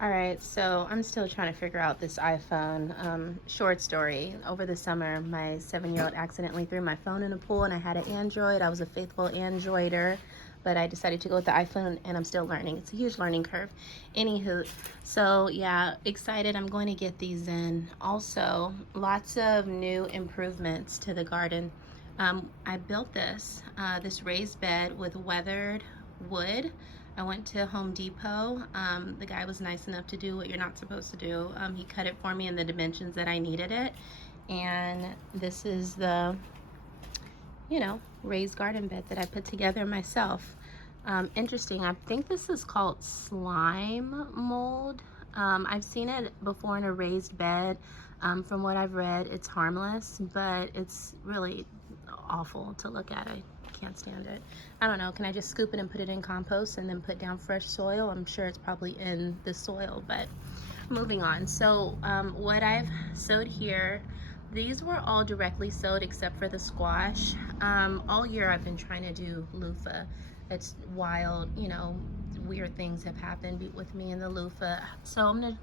All right, so I'm still trying to figure out this iPhone. Short story. Over the summer, my 7-year-old accidentally threw my phone in a pool, and I had an Android. I was a faithful Androider, but I decided to go with the iPhone, and I'm still learning. It's a huge learning curve. Anywho, so yeah, excited. I'm going to get these in. Also, lots of new improvements to the garden. I built this raised bed with weathered wood. I went to Home Depot. The guy was nice enough to do what you're not supposed to do. He cut it for me in the dimensions that I needed it. And this is the, raised garden bed that I put together myself. Interesting. I think this is called slime mold. I've seen it before in a raised bed. From what I've read, it's harmless, but it's really awful to look at. I can't stand it. I don't know. Can I just scoop it and put it in compost and then put down fresh soil? I'm sure it's probably in the soil, but moving on. So what I've sowed here, these were all directly sowed except for the squash. All year I've been trying to do loofah. It's wild, weird things have happened with me in the loofah. So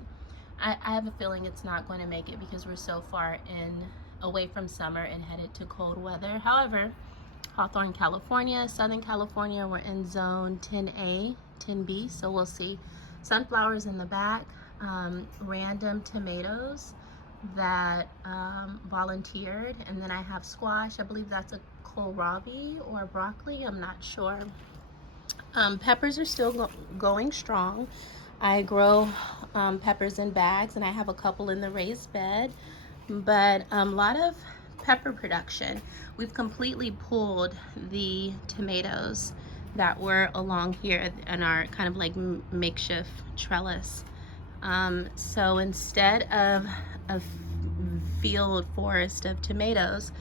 I have a feeling it's not going to make it because we're so far in away from summer and headed to cold weather. However, Hawthorne, California, Southern California, we're in zone 10A, 10B, so we'll see. Sunflowers in the back, random tomatoes that volunteered, and then I have squash. I believe that's a kohlrabi or broccoli, I'm not sure. Peppers are still going strong. I grow peppers in bags, and I have a couple in the raised bed, but a lot of pepper production. We've completely pulled the tomatoes that were along here in our kind of like makeshift trellis. So instead of a field forest of tomatoes,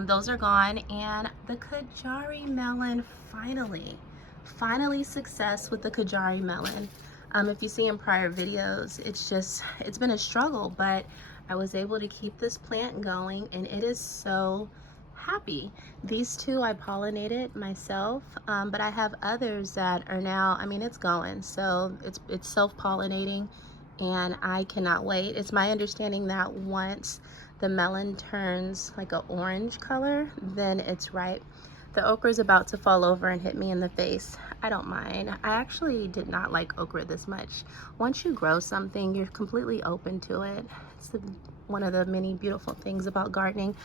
those are gone, and the Kajari melon finally success with the Kajari melon. If you see in prior videos, it's been a struggle, but I was able to keep this plant going, and it is so happy. These two I pollinated myself, but I have others that are now, I mean, it's going, so it's self-pollinating, and I cannot wait. It's my understanding that once the melon turns like an orange color, then it's ripe. The okra is about to fall over and hit me in the face. I don't mind. I actually did not like okra this much. Once you grow something, you're completely open to it. One of the many beautiful things about gardening.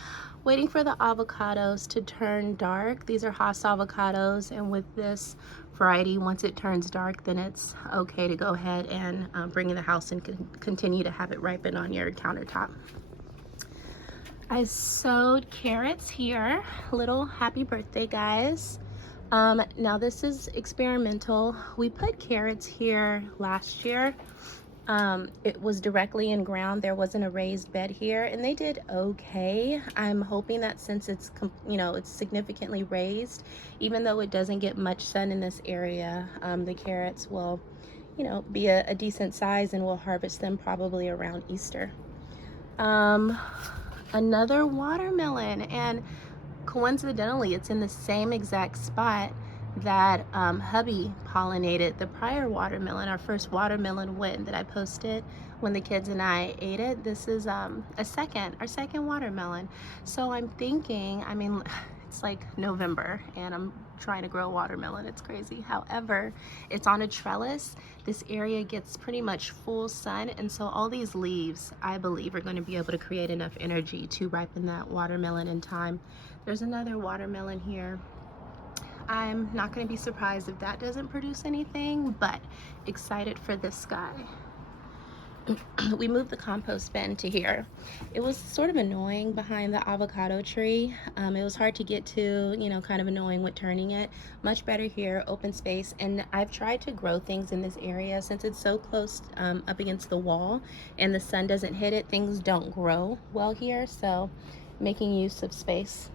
Waiting for the avocados to turn dark. These are Hass avocados, and with this variety, once it turns dark, then it's okay to go ahead and bring in the house and continue to have it ripen on your countertop. I sowed carrots here. Little happy birthday, guys. Now this is experimental. We put carrots here last year. It was directly in ground. There wasn't a raised bed here, and they did okay. I'm hoping that since it's significantly raised, even though it doesn't get much sun in this area, the carrots will be a decent size, and we'll harvest them probably around Easter. Another watermelon, and coincidentally it's in the same exact spot that hubby pollinated the prior watermelon, our first watermelon win that I posted when the kids and I ate it. This is our second watermelon. So I'm thinking, I mean, it's like November and I'm trying to grow watermelon. It's crazy. However, it's on a trellis. This area gets pretty much full sun, and so all these leaves, I believe, are going to be able to create enough energy to ripen that watermelon in time. There's another watermelon here. I'm not going to be surprised if that doesn't produce anything, but excited for this guy. We moved the compost bin to here. It was sort of annoying behind the avocado tree. It was hard to get to, kind of annoying with turning it. Much better here, open space. And I've tried to grow things in this area since it's so close up against the wall and the sun doesn't hit it. Things don't grow well here, so making use of space.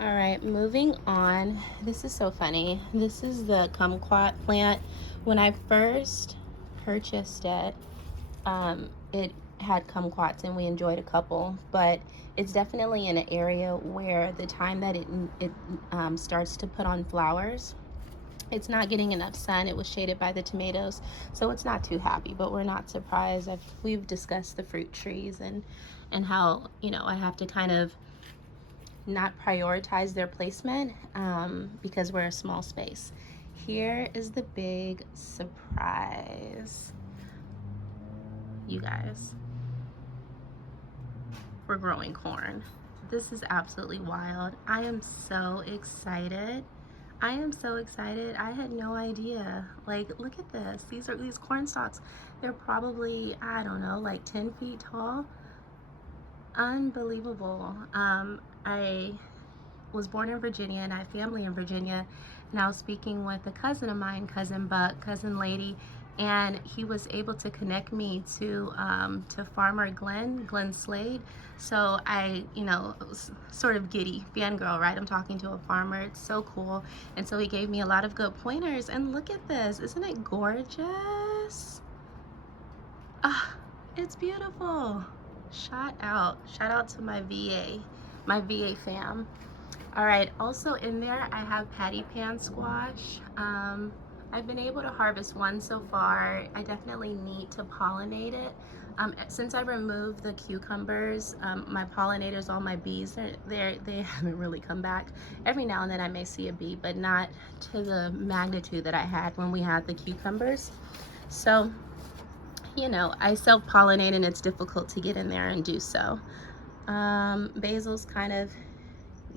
All right, moving on. This is so funny. This is the kumquat plant. When I first purchased it, it had kumquats and we enjoyed a couple, but it's definitely in an area where the time that it starts to put on flowers It's not getting enough sun. It was shaded by the tomatoes, so it's not too happy, but we're not surprised. We've discussed the fruit trees and how, you know, I have to kind of not prioritize their placement because we're a small space. Here is the big surprise, you guys. We're growing corn. This is absolutely wild. I am so excited. I am so excited. I had no idea. Like, look at this. These corn stalks. They're probably, I don't know, like 10 feet tall. Unbelievable. I was born in Virginia and I have family in Virginia, and I was speaking with a cousin of mine, Cousin Buck, Cousin Lady, and he was able to connect me to Farmer Glenn Slade. So I, you know, was sort of giddy, fangirl, right? I'm talking to a farmer. It's so cool. And so he gave me a lot of good pointers. And look at this. Isn't it gorgeous? Ah, it's beautiful. Shout out to my VA fam. All right, also in there I have patty pan squash. I've been able to harvest one so far. I definitely need to pollinate it. Since I removed the cucumbers, my pollinators, all my bees, they haven't really come back. Every now and then I may see a bee, but not to the magnitude that I had when we had the cucumbers. So, you know, I self-pollinate and it's difficult to get in there and do so. Basil's kind of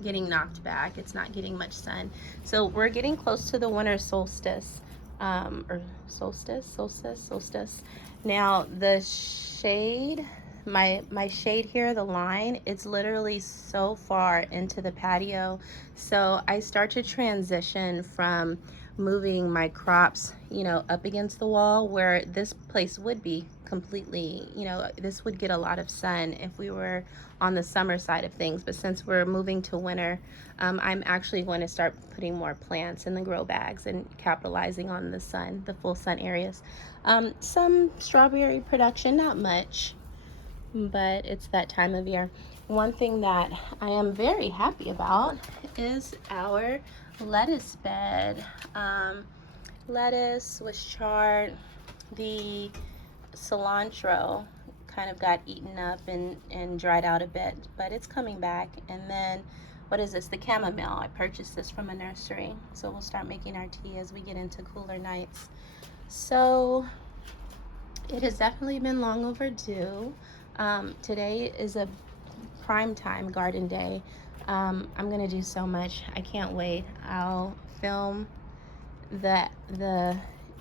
getting knocked back. It's not getting much sun. So we're getting close to the winter solstice. Or solstice. Now the shade, my shade here, the line, it's literally so far into the patio. So I start to transition from moving my crops, you know, up against the wall where this place would be completely, you know, this would get a lot of sun if we were on the summer side of things. But since we're moving to winter, I'm actually going to start putting more plants in the grow bags and capitalizing on the sun, the full sun areas. Some strawberry production, not much, but it's that time of year. One thing that I am very happy about is our lettuce bed. Lettuce was charred. The cilantro kind of got eaten up and dried out a bit, but it's coming back. And then what is this? The chamomile. I purchased this from a nursery, so we'll start making our tea as we get into cooler nights. So it has definitely been long overdue. Today is a prime time garden day. I'm gonna do so much. I can't wait. I'll film the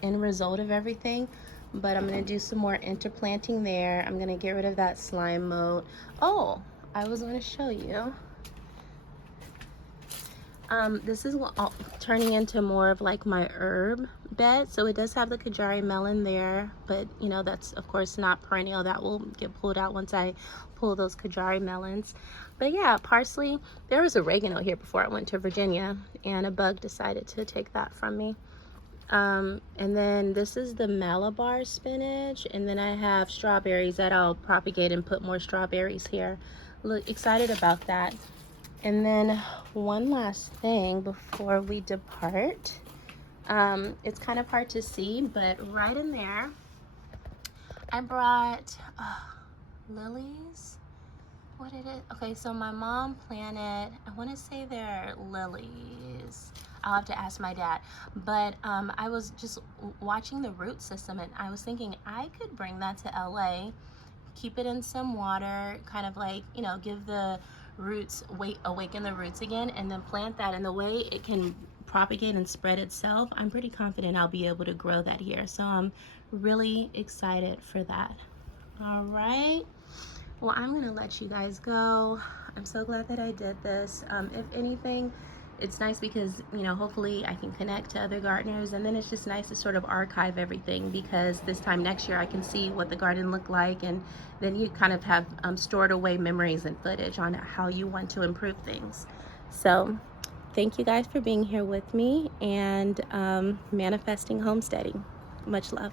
end result of everything, but I'm gonna do some more interplanting there. I'm gonna get rid of that slime mold. Oh, I was gonna show you. This is turning into more of like my herb bed. So it does have the Kajari melon there, but you know, that's of course not perennial. That will get pulled out once I pull those Kajari melons. But yeah, parsley. There was oregano here before I went to Virginia, and a bug decided to take that from me. And then this is the Malabar spinach, and then I have strawberries that I'll propagate and put more strawberries here. Look, excited about that. And then one last thing before we depart. It's kind of hard to see, but right in there I brought lilies. What did it? Okay, so my mom planted, I want to say they're lilies. I'll have to ask my dad. But I was just watching the root system, and I was thinking I could bring that to LA, keep it in some water, kind of like, you know, give the roots, awaken the roots again, and then plant that. And the way it can propagate and spread itself, I'm pretty confident I'll be able to grow that here. So I'm really excited for that. All right. Well, I'm gonna let you guys go. I'm so glad that I did this. If anything, it's nice because, you know, hopefully I can connect to other gardeners, and then it's just nice to sort of archive everything, because this time next year I can see what the garden looked like, and then you kind of have stored away memories and footage on how you want to improve things. So thank you guys for being here with me, and manifesting homesteading. Much love.